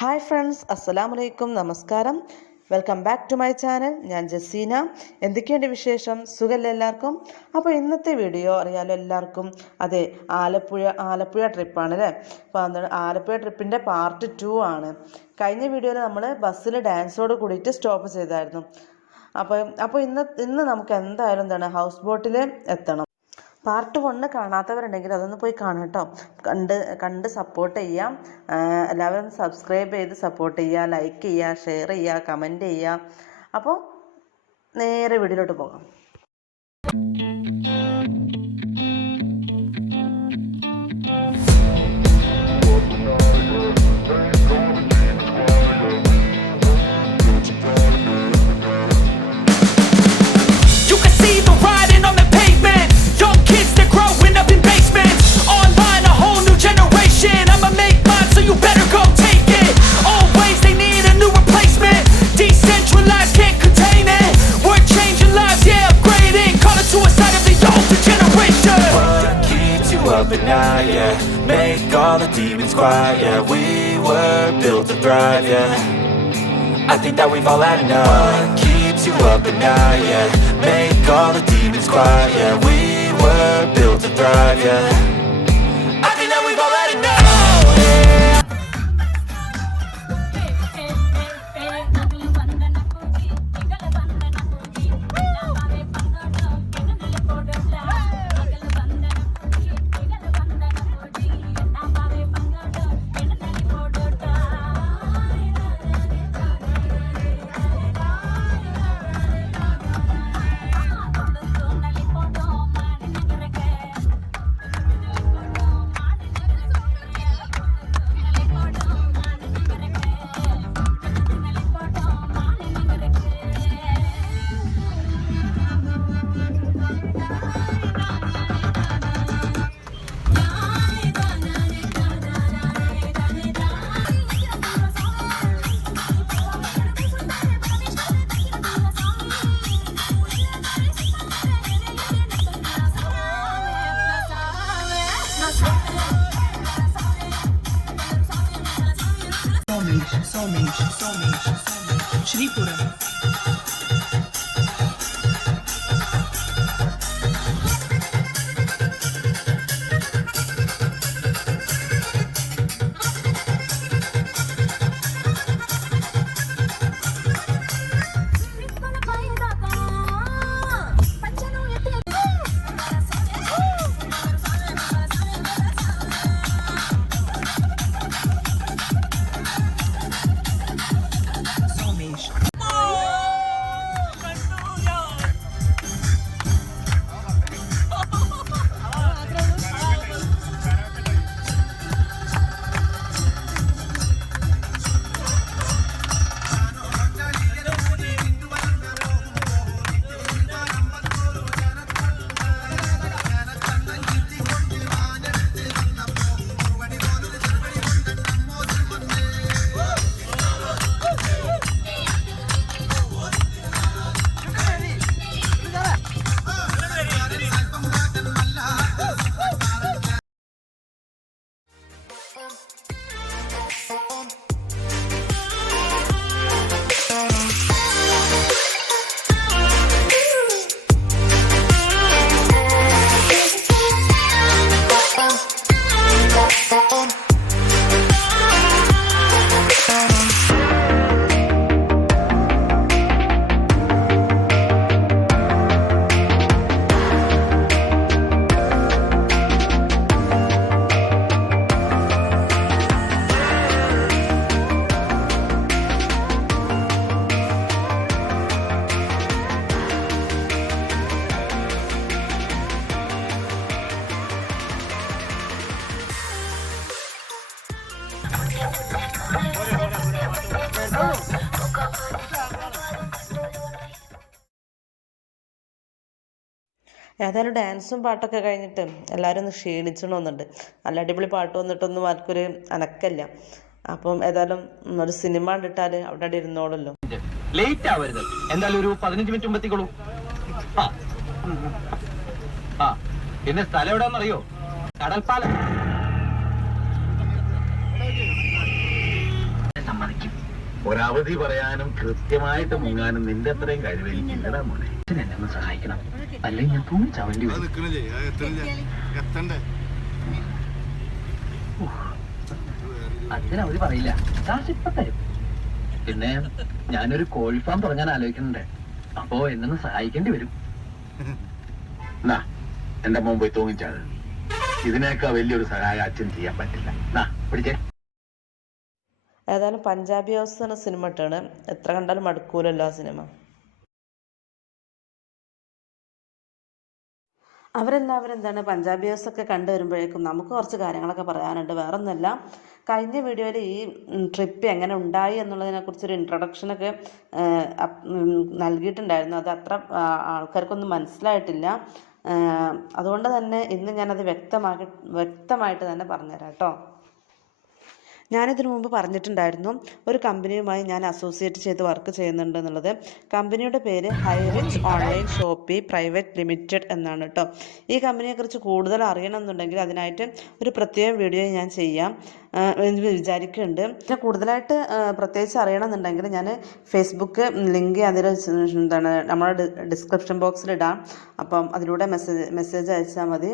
Hi friends, അസ്സലാമു അലൈക്കും, നമസ്കാരം. Welcome back to my channel. ഞാൻ ജസീന. എന്തൊക്കെയുണ്ട് വിശേഷം? സുഖമല്ലേ എല്ലാവർക്കും? അപ്പോൾ ഇന്നത്തെ വീഡിയോ അറിയാലോ എല്ലാവർക്കും. അതെ, ആലപ്പുഴ ട്രിപ്പാണ് അല്ലേ. അപ്പോൾ ആലപ്പുഴ ട്രിപ്പിൻ്റെ പാർട്ട് 2 ആണ്. കഴിഞ്ഞ വീഡിയോയിൽ നമ്മൾ ബസ്സിൽ ഡാൻസോട് കൂടിയിട്ട് സ്റ്റോപ്പ് ചെയ്തായിരുന്നു. അപ്പോൾ ഇന്ന് നമുക്ക് എന്തായാലും ഹൗസ് ബോട്ടിൽ എത്തണം. പാർട്ട് 1 കാണാത്തവരുണ്ടെങ്കിൽ അതൊന്ന് പോയി കാണാം കേട്ടോ. കണ്ട് സപ്പോർട്ട് ചെയ്യാം. എല്ലാവരും സബ്സ്ക്രൈബ് ചെയ്ത് സപ്പോർട്ട് ചെയ്യുക, ലൈക്ക് ചെയ്യുക, ഷെയർ ചെയ്യുക, കമൻറ്റ് ചെയ്യുക. അപ്പോൾ നേരെ വീഡിയോയിലോട്ട് പോകാം. At night, yeah. Make all the demons quiet, yeah. We were built to thrive, yeah. I think that we've all had enough. What keeps you up at night, yeah. Make all the demons quiet, yeah. We were built to thrive, yeah. I think that we've all had enough. Somente, Shripuram. ഏതായാലും ഡാൻസും പാട്ടൊക്കെ കഴിഞ്ഞിട്ട് എല്ലാവരും ഒന്ന് ക്ഷീണിച്ചണമെന്നുണ്ട്. നല്ല അടിപൊളി പാട്ട് വന്നിട്ടൊന്നും ആർക്കൊരു അനക്കല്ല. അപ്പം ഏതായാലും ഒരു സിനിമ കണ്ടിട്ടാൽ അവിടെ ഇരുന്നോളല്ലോ. ലേറ്റ് ആവരുത്. എന്തായാലും ഒരു 15 മിനിറ്റ് മുമ്പെത്തിക്കോളൂ. പിന്നെ സ്ഥലം എവിടെയാണെന്നറിയോ? കടൽപ്പാലം. ഒരവധി പറയാനും കൃത്യമായിട്ട് മുങ്ങാനും നിന്റെ അത്രയും കഴിവില്ല മോനെ. എന്നെ ഒന്ന് സഹായിക്കണം, അല്ലെങ്കിൽ ഞാൻ തൂങ്ങി ചാവേണ്ടി വരും. അച്ഛനവധി പറയില്ല, കാശ് ഇപ്പൊ തരും. പിന്നെ ഞാനൊരു കോഴി ഫാം തുടങ്ങാൻ ആലോചിക്കുന്നുണ്ട്. അപ്പോ എന്നെ സഹായിക്കേണ്ടി വരും. എന്നാ എന്റെ മോൻ പോയി തൂങ്ങിച്ചാണ്. ഇതിനേക്കാ വലിയൊരു സഹായം അച്ഛൻ ചെയ്യാൻ പറ്റില്ല. എന്നാ പിടിച്ചേ. ഏതായാലും പഞ്ചാബി ഹൗസ് എന്ന സിനിമ ഇട്ടാണ്, എത്ര കണ്ടാലും മടുക്കൂലല്ലോ ആ സിനിമ. അവരെല്ലാവരും എന്താണ് പഞ്ചാബി ഹൗസ് ഒക്കെ കണ്ടു വരുമ്പോഴേക്കും നമുക്ക് കുറച്ച് കാര്യങ്ങളൊക്കെ പറയാനുണ്ട്. വേറൊന്നുമല്ല, കഴിഞ്ഞ വീഡിയോയിൽ ഈ ട്രിപ്പ് എങ്ങനെ ഉണ്ടായി എന്നുള്ളതിനെക്കുറിച്ചൊരു ഇൻട്രൊഡക്ഷനൊക്കെ നൽകിയിട്ടുണ്ടായിരുന്നു. അത് അത്ര ആൾക്കാർക്കൊന്നും മനസ്സിലായിട്ടില്ല. അതുകൊണ്ട് തന്നെ ഇന്ന് ഞാനത് വ്യക്തമായിട്ട് തന്നെ പറഞ്ഞുതരാം കേട്ടോ. ഞാനിതിനു മുമ്പ് പറഞ്ഞിട്ടുണ്ടായിരുന്നു ഒരു കമ്പനിയുമായി ഞാൻ അസോസിയേറ്റ് ചെയ്ത് വർക്ക് ചെയ്യുന്നുണ്ട് എന്നുള്ളത്. കമ്പനിയുടെ പേര് Highrich online Shopee private limited എന്നാണ് കേട്ടോ. ഈ കമ്പനിയെക്കുറിച്ച് കൂടുതൽ അറിയണമെന്നുണ്ടെങ്കിൽ അതിനായിട്ട് ഒരു പ്രത്യേക വീഡിയോ ഞാൻ ചെയ്യാം എന്ന് വിചാരിക്കുന്നുണ്ട്. പിന്നെ കൂടുതലായിട്ട് പ്രത്യേകിച്ച് അറിയണമെന്നുണ്ടെങ്കിൽ ഞാൻ ഫേസ്ബുക്ക് ലിങ്ക് അതിൽ എന്താണ് നമ്മുടെ ഡിസ്ക്രിപ്ഷൻ ബോക്സിൽ ഇടാം. അപ്പം അതിലൂടെ മെസ്സേജ് അയച്ചാൽ മതി.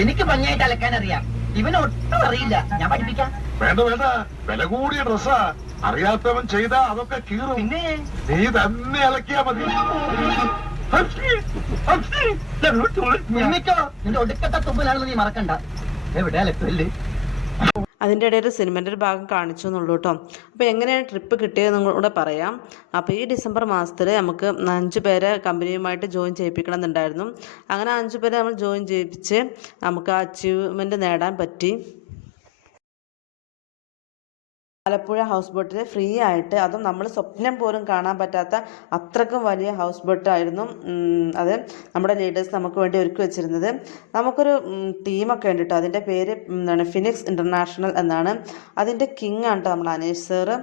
എനിക്ക് ഭംഗിയായിട്ട് അലക്കാൻ അറിയാം, ഇവനൊട്ടും അറിയില്ല. ഞാൻ പഠിപ്പിക്കാം. വേണ്ട വേണ്ട, വില കൂടിയ ഡ്രസ്സാ. അറിയാത്തവൻ ചെയ്താ അതൊക്കെ കീറും. പിന്നെ നീ തന്നെ അലക്കിയാ മതി. നിന്നിക്കോ, നിന്റെ ഒടുക്കത്തെ തുമ്പലാണെന്ന് നീ മറക്കണ്ട. എവിടെ അലക്കല്ലേ? അതിൻ്റെ ഇടയിൽ സിനിമേൻ്റെ ഒരു ഭാഗം കാണിച്ചു എന്നുള്ളൂ കേട്ടോ. അപ്പോൾ എങ്ങനെയാണ് ട്രിപ്പ് കിട്ടിയതെന്നും കൂടെ പറയാം. അപ്പോൾ ഈ ഡിസംബർ മാസത്തിൽ നമുക്ക് 5 പേരെ കമ്പനിയുമായിട്ട് ജോയിൻ ചെയ്യിപ്പിക്കണം എന്നുണ്ടായിരുന്നു. അങ്ങനെ 5 പേരെ നമ്മൾ ജോയിൻ ചെയ്യിപ്പിച്ച് നമുക്ക് ആ അച്ചീവ്മെൻറ്റ് നേടാൻ പറ്റി. ആലപ്പുഴ ഹൗസ് ബോട്ടിൽ ഫ്രീ ആയിട്ട്, അതും നമ്മൾ സ്വപ്നം പോലും കാണാൻ പറ്റാത്ത അത്രക്കും വലിയ ഹൗസ് ബോട്ടായിരുന്നു അത് നമ്മുടെ ലീഡേഴ്സ് നമുക്ക് വേണ്ടി ഒരുക്കി വെച്ചിരുന്നത്. നമുക്കൊരു ടീമൊക്കെ ഉണ്ട് കേട്ടോ. അതിൻ്റെ പേര് എന്താണ്, ഫിനിക്സ് ഇൻ്റർനാഷണൽ എന്നാണ്. അതിൻ്റെ കിങ് ആണ് കേട്ടോ നമ്മൾ അനീഷ് സാറ്.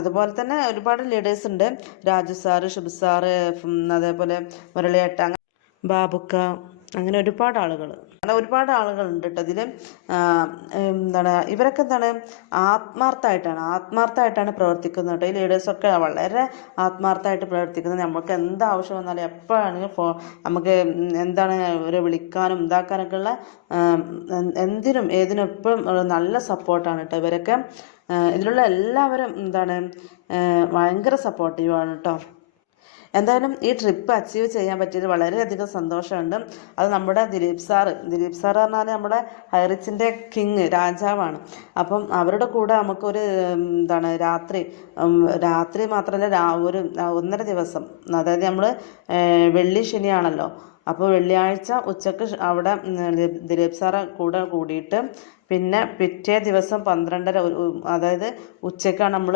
അതുപോലെ തന്നെ ഒരുപാട് ലീഡേഴ്സ് ഉണ്ട്. രാജു സാറ്, ഷിബു സാറ്, അതേപോലെ മുരളിയേട്ട, ബാബുക്ക, അങ്ങനെ ഒരുപാട് ആളുകളുണ്ട് കേട്ടോ ഇതിൽ. എന്താണ് ഇവരൊക്കെ എന്താണ് ആത്മാർത്ഥമായിട്ടാണ് പ്രവർത്തിക്കുന്നത് കേട്ടോ. ഈ ലീഡേഴ്സൊക്കെ വളരെ ആത്മാർത്ഥമായിട്ട് പ്രവർത്തിക്കുന്നത്. നമുക്ക് എന്ത് ആവശ്യം വന്നാലും എപ്പോഴാണെങ്കിലും നമുക്ക് എന്താണ് ഇവരെ വിളിക്കാനും ഇതാക്കാനൊക്കെ ഉള്ള എന്തിനും ഏതിനും എപ്പോഴും നല്ല സപ്പോർട്ടാണ് കേട്ടോ ഇവരൊക്കെ. ഇതിലുള്ള എല്ലാവരും എന്താണ് ഭയങ്കര സപ്പോർട്ടീവാണ് കേട്ടോ. എന്തായാലും ഈ ട്രിപ്പ് അച്ചീവ് ചെയ്യാൻ പറ്റിയത് വളരെയധികം സന്തോഷമുണ്ട്. അത് നമ്മുടെ ദിലീപ് സാറ് പറഞ്ഞാൽ നമ്മുടെ ഹൈറിച്ചിൻ്റെ കിങ്, രാജാവാണ്. അപ്പം അവരുടെ കൂടെ നമുക്കൊരു എന്താണ് രാത്രി മാത്രമല്ല, ഒരു 1.5 ദിവസം, അതായത് നമ്മൾ വെള്ളി ശനിയാണല്ലോ. അപ്പോൾ വെള്ളിയാഴ്ച ഉച്ചക്ക് അവിടെ ദിലീപ് സാറെ കൂടെ കൂടിയിട്ട് പിന്നെ പിറ്റേ ദിവസം 12:30, അതായത് ഉച്ചക്കാണ് നമ്മൾ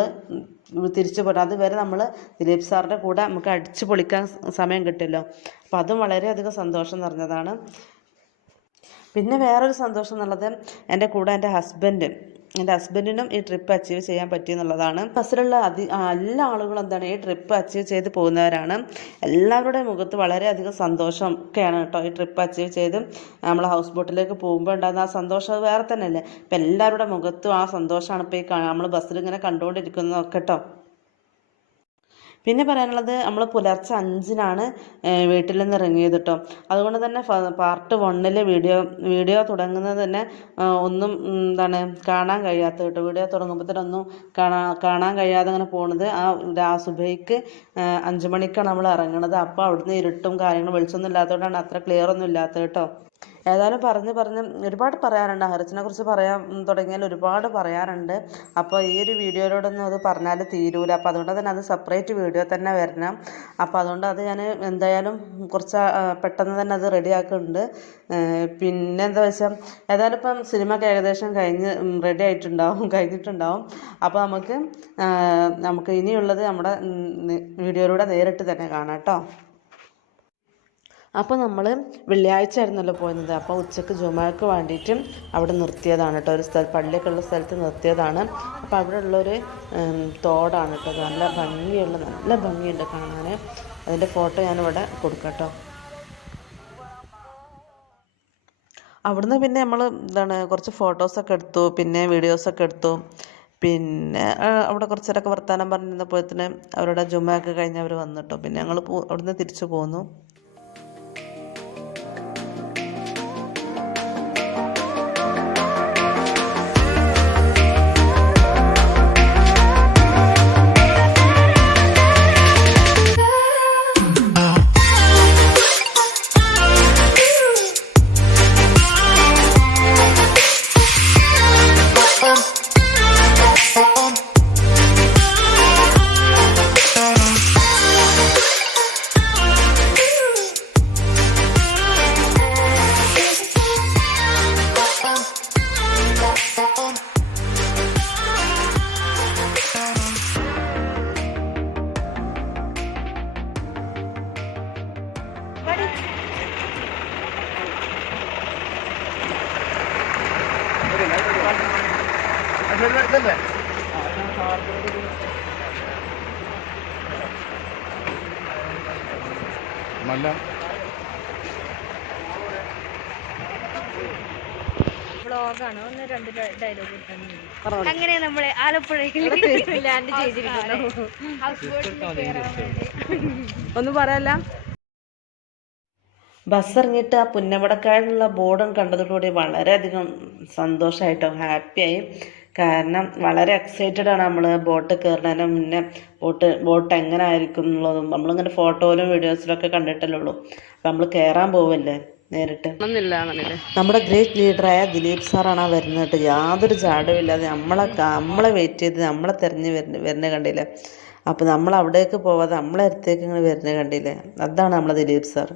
തിരിച്ചു പോരുന്നത്. അതുവരെ നമ്മൾ ദിലീപ് സാറിൻ്റെ കൂടെ നമുക്ക് അടിച്ചു പൊളിക്കാൻ സമയം കിട്ടുമല്ലോ. അപ്പോൾ അതും വളരെയധികം സന്തോഷം നിറഞ്ഞതാണ്. പിന്നെ വേറൊരു സന്തോഷം എന്നുള്ളത് എൻ്റെ കൂടെ എൻ്റെ ഹസ്ബൻഡിനും ഈ ട്രിപ്പ് അച്ചീവ് ചെയ്യാൻ പറ്റിയെന്നുള്ളതാണ്. ബസ്സിലുള്ള എല്ലാ ആളുകളും എന്താണ് ഈ ട്രിപ്പ് അച്ചീവ് ചെയ്ത് പോകുന്നവരാണ്. എല്ലാവരുടെയും മുഖത്ത് വളരെയധികം സന്തോഷം ഒക്കെയാണ് കേട്ടോ. ഈ ട്രിപ്പ് അച്ചീവ് ചെയ്ത് നമ്മൾ ഹൗസ് ബോട്ടിലേക്ക് പോകുമ്പോൾ ഉണ്ടാകുന്ന ആ സന്തോഷം വേറെ തന്നെയല്ലേ. ഇപ്പം എല്ലാവരുടെ മുഖത്തും ആ സന്തോഷമാണ് ഇപ്പോൾ ഈ നമ്മൾ ബസ്സിൽ ഇങ്ങനെ കണ്ടുകൊണ്ടിരിക്കുന്നതൊക്കെ കേട്ടോ. പിന്നെ പറയാനുള്ളത്, നമ്മൾ പുലർച്ചെ 5-നാണ് വീട്ടിൽ നിന്ന് ഇറങ്ങിയത് കേട്ടോ. അതുകൊണ്ട് തന്നെ പാർട്ട് 1 വീഡിയോ തുടങ്ങുന്നത് തന്നെ ഒന്നും എന്താണ് കാണാൻ കഴിയാത്ത കേട്ടോ. വീഡിയോ തുടങ്ങുമ്പോൾ തന്നെ ഒന്നും കാണാൻ കഴിയാതെ അങ്ങനെ പോണത്. ആ സുബൈക്ക് 5 മണിക്കാണ് നമ്മൾ ഇറങ്ങണത്. അപ്പോൾ അവിടുന്ന് ഇരുട്ടും കാര്യങ്ങളും വെളിച്ചൊന്നും ഇല്ലാത്തതുകൊണ്ടാണ് അത്ര ക്ലിയർ ഒന്നും ഇല്ലാത്തത് കേട്ടോ. ഏതായാലും പറഞ്ഞ് ഒരുപാട് പറയാനുണ്ട്. ഹൈറിച്ചിനെ കുറിച്ച് പറയാൻ തുടങ്ങിയാൽ ഒരുപാട് പറയാനുണ്ട്. അപ്പോൾ ഈ ഒരു വീഡിയോയിലൂടെയൊന്നും അത് പറഞ്ഞാൽ തീരൂല. അപ്പോൾ അതുകൊണ്ട് തന്നെ അത് സെപ്പറേറ്റ് വീഡിയോ തന്നെ വരണം. അപ്പോൾ അതുകൊണ്ട് അത് ഞാൻ എന്തായാലും കുറച്ച് പെട്ടെന്ന് തന്നെ അത് റെഡിയാക്കുന്നുണ്ട്. പിന്നെ എന്താ വെച്ചാൽ ഏതായാലും ഇപ്പം സിനിമ ഒക്കെ ഏകദേശം കഴിഞ്ഞിട്ടുണ്ടാവും. അപ്പോൾ നമുക്ക് ഇനിയുള്ളത് നമ്മുടെ വീഡിയോയിലൂടെ നേരിട്ട് തന്നെ കാണാം കേട്ടോ. അപ്പോൾ നമ്മൾ വെള്ളിയാഴ്ച ആയിരുന്നല്ലോ പോയിരുന്നത്. അപ്പോൾ ഉച്ചക്ക് ജുമാക്ക് വേണ്ടിയിട്ട് അവിടെ നിർത്തിയതാണ് കേട്ടോ. ഒരു പള്ളിയൊക്കെ ഉള്ള സ്ഥലത്ത് നിർത്തിയതാണ്. അപ്പോൾ അവിടെ ഉള്ളൊരു തോടാണ് കേട്ടോ. നല്ല ഭംഗിയുണ്ട് കാണാൻ. അതിൻ്റെ ഫോട്ടോ ഞാനിവിടെ കൊടുക്കാം കേട്ടോ. അവിടുന്ന് പിന്നെ നമ്മൾ കുറച്ച് ഫോട്ടോസൊക്കെ എടുത്തു, പിന്നെ വീഡിയോസൊക്കെ എടുത്തു. പിന്നെ അവിടെ കുറച്ച് നേരമൊക്കെ വർത്തമാനം പറഞ്ഞിരുന്നപ്പോഴത്തേന് അവരുടെ ജുമയൊക്കെ കഴിഞ്ഞ് അവർ വന്നിട്ടോ. പിന്നെ ഞങ്ങൾ അവിടുന്ന് തിരിച്ചു പോന്നു. വ്ളോഗാണ്. ഒന്ന് 2 ഡയലോഗ് കിട്ടാൻ അങ്ങനെ നമ്മള് ആലപ്പുഴയിൽ ലാൻഡ് ചെയ്തിരിക്കുന്നു. ഒന്ന് പറയല്ല. ബസ് ഇറങ്ങിയിട്ട് ആ പുന്നമടക്കായുള്ള ബോർഡും കണ്ടതോടുകൂടി വളരെയധികം സന്തോഷമായിട്ടോ, ഹാപ്പിയായി. കാരണം വളരെ എക്സൈറ്റഡ് ആണ് നമ്മൾ. ബോട്ട് കയറുന്നതിന് മുന്നേ ബോട്ട് എങ്ങനെ ആയിരിക്കും എന്നുള്ളതും നമ്മളിങ്ങനെ ഫോട്ടോയിലും വീഡിയോസിലൊക്കെ കണ്ടിട്ടല്ലേ ഉള്ളൂ. അപ്പം നമ്മൾ കയറാൻ പോവല്ലേ നേരിട്ട്. നമ്മുടെ ഗ്രേറ്റ് ലീഡറായ ദിലീപ് സാറാണ് ആ വരുന്നത്. യാതൊരു ജാടവും ഇല്ലാതെ നമ്മളെ വെയിറ്റ് ചെയ്ത് നമ്മളെ തിരഞ്ഞ് വരുന്ന കണ്ടില്ലേ. അപ്പോൾ നമ്മൾ അവിടേക്ക് പോവാതെ നമ്മളെ അടുത്തേക്ക് ഇങ്ങനെ വരുന്ന കണ്ടില്ലേ. അതാണ് നമ്മളെ ദിലീപ് സാർ.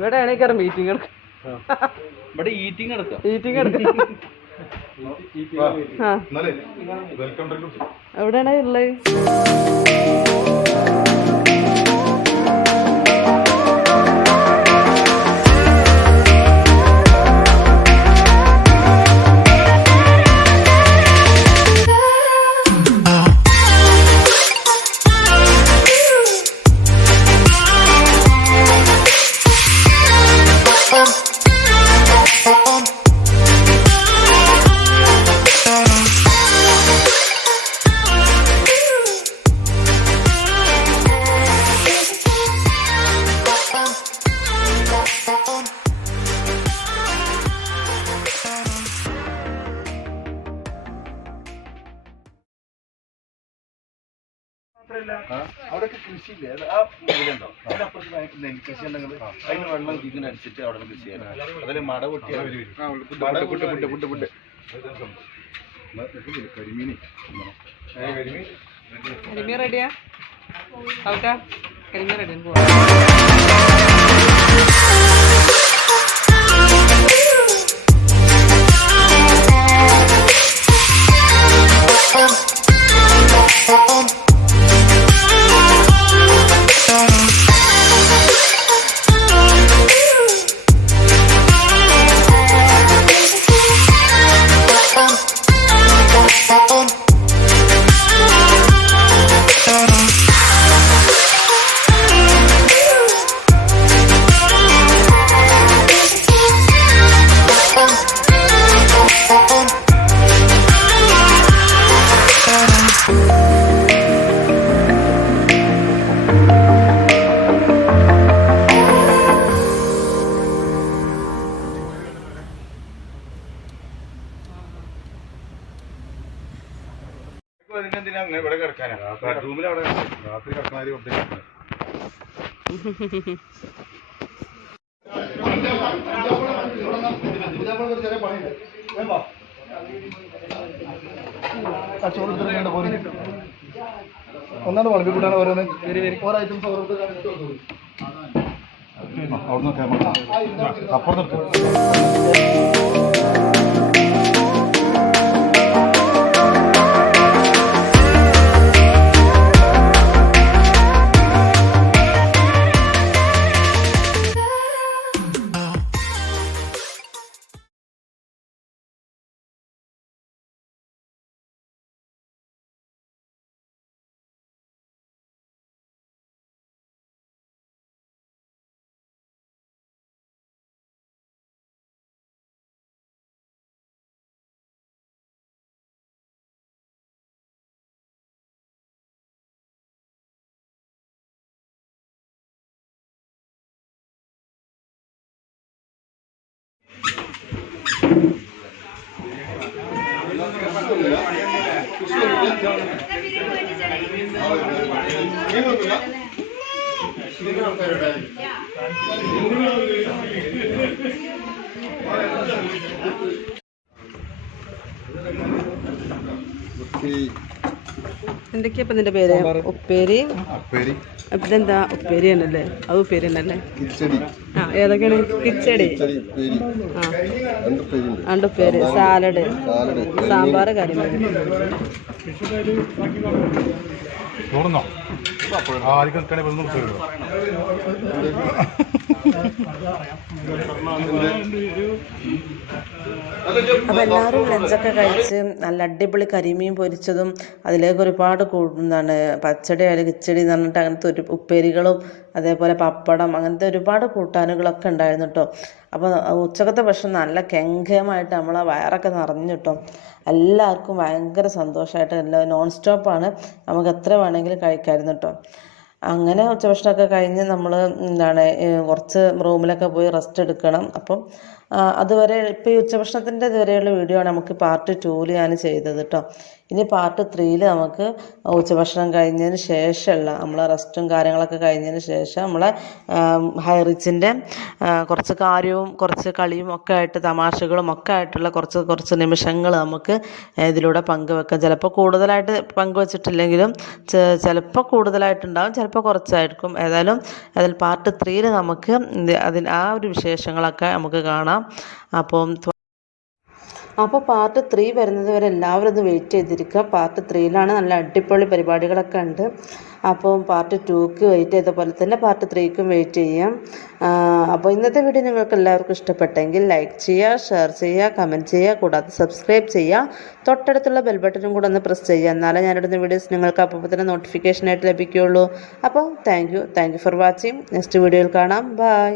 ഇവിടെ ആണെങ്കിൽ മീറ്റിംഗ് എടുക്കാം. ഇവിടെ ഈറ്റിംഗ് എടുക്കാം. എവിടെയാണ് ഉള്ളത്? അവിടെയൊക്കെ കൃഷിയില്ലേ? ആ ഇതിലുണ്ടോ? അതിനപ്പുറത്ത് നെൽകൃഷി ഉണ്ടെങ്കിൽ അതിന് വെള്ളം ഇതിന് അടിച്ചിട്ട് അവിടെ കൃഷി ചെയ്യാൻ. അതിൽ മട പൊട്ടിയ കരിമീൻ റെഡിയാ? കരിമീൻ റെഡിയാ? ഇവിടെ കിടക്കാനാ ബെഡ്റൂമിൽ അവിടെ രാത്രി കിടക്കണ ഒന്നാണ് വളർത്തിക്കൂട്ടാണ് ഓരോന്ന് ഓരോ ഐറ്റംസ് അവിടുന്ന് അപ്പുറത്ത് എന്തൊക്കെയാ ഇപ്പൊ ഇതിന്റെ പേര്? ഉപ്പേരി. ഇതെന്താ ഉപ്പേരി തന്നെയല്ലേ? അത് ഉപ്പേരി തന്നെയല്ലേ? ആ ഏതൊക്കെയാണ്? കിച്ചടി, രണ്ടുപ്പേര്, സാലഡ്, സാമ്പാർ, കരിമീൻ. അപ്പം എല്ലാവരും ലഞ്ചൊക്കെ കഴിച്ച് നല്ല അടിപൊളി കരിമീൻ പൊരിച്ചതും അതിലേക്ക് ഒരുപാട് എന്താണ് പച്ചടി അല്ലെങ്കിൽ കിച്ചടി എന്ന് പറഞ്ഞിട്ട് അങ്ങനത്തെ ഒരു ഉപ്പേരികളും അതേപോലെ പപ്പടം അങ്ങനത്തെ ഒരുപാട് കൂട്ടാനുകളൊക്കെ ഉണ്ടായിരുന്നു കേട്ടോ. അപ്പോൾ ഉച്ചക്കത്തെ ഭക്ഷണം നല്ല കെങ്കേമായിട്ട് നമ്മളെ വയറൊക്കെ നിറഞ്ഞു കേട്ടോ. എല്ലാവർക്കും ഭയങ്കര സന്തോഷമായിട്ട് എല്ലാം നോൺ സ്റ്റോപ്പാണ്, നമുക്ക് എത്ര വേണമെങ്കിലും കഴിക്കാമായിരുന്നു കേട്ടോ. അങ്ങനെ ഉച്ചഭക്ഷണമൊക്കെ കഴിഞ്ഞ് നമ്മൾ എന്താണ് കുറച്ച് റൂമിലൊക്കെ പോയി റെസ്റ്റ് എടുക്കണം. അപ്പം അതുവരെ ഇപ്പോൾ ഈ ഉച്ചഭക്ഷണത്തിൻ്റെ ഇതുവരെയുള്ള വീഡിയോ ആണ് നമുക്ക് പാർട്ട് 2 ഞാൻ ചെയ്തത് കേട്ടോ. ഇനി പാർട്ട് 3 നമുക്ക് ഉച്ചഭക്ഷണം കഴിഞ്ഞതിന് ശേഷമുള്ള നമ്മളെ റെസ്റ്റും കാര്യങ്ങളൊക്കെ കഴിഞ്ഞതിന് ശേഷം നമ്മളെ ഹൈറിച്ചിൻ്റെ കുറച്ച് കാര്യവും കുറച്ച് കളിയും ഒക്കെ ആയിട്ട് തമാശകളും ഒക്കെ ആയിട്ടുള്ള കുറച്ച് നിമിഷങ്ങൾ നമുക്ക് ഇതിലൂടെ പങ്കുവെക്കാം. ചിലപ്പോൾ കൂടുതലായിട്ട് പങ്കുവച്ചിട്ടില്ലെങ്കിലും ചിലപ്പോൾ കൂടുതലായിട്ടുണ്ടാകും, ചിലപ്പോൾ കുറച്ചായിരിക്കും. ഏതായാലും അതിൽ പാർട്ട് 3 നമുക്ക് ആ ഒരു വിശേഷങ്ങളൊക്കെ നമുക്ക് കാണാം. അപ്പോൾ പാർട്ട് 3 വരുന്നത് വരെ എല്ലാവരും ഒന്ന് വെയിറ്റ് ചെയ്തിരിക്കുക. പാർട്ട് 3യിലാണ് നല്ല അടിപൊളി പരിപാടികളൊക്കെ ഉണ്ട്. അപ്പോൾ പാർട്ട് 2ക്ക് വെയിറ്റ് ചെയ്ത പോലെ തന്നെ പാർട്ട് 3ക്കും വെയിറ്റ് ചെയ്യാം. അപ്പോൾ ഇന്നത്തെ വീഡിയോ നിങ്ങൾക്ക് എല്ലാവർക്കും ഇഷ്ടപ്പെട്ടെങ്കിൽ ലൈക്ക് ചെയ്യുക, ഷെയർ ചെയ്യുക, കമൻറ്റ് ചെയ്യുക, കൂടാതെ സബ്സ്ക്രൈബ് ചെയ്യുക. തൊട്ടടുത്തുള്ള ബെൽ ബട്ടണും കൂടെ ഒന്ന് പ്രസ് ചെയ്യുക. എന്നാലേ ഞാനിടുന്ന വീഡിയോസ് നിങ്ങൾക്ക് അപ്പോൾ തന്നെ നോട്ടിഫിക്കേഷനായിട്ട് ലഭിക്കുകയുള്ളൂ. അപ്പോൾ thank you for watching. Next വീഡിയോയിൽ കാണാം. ബൈ.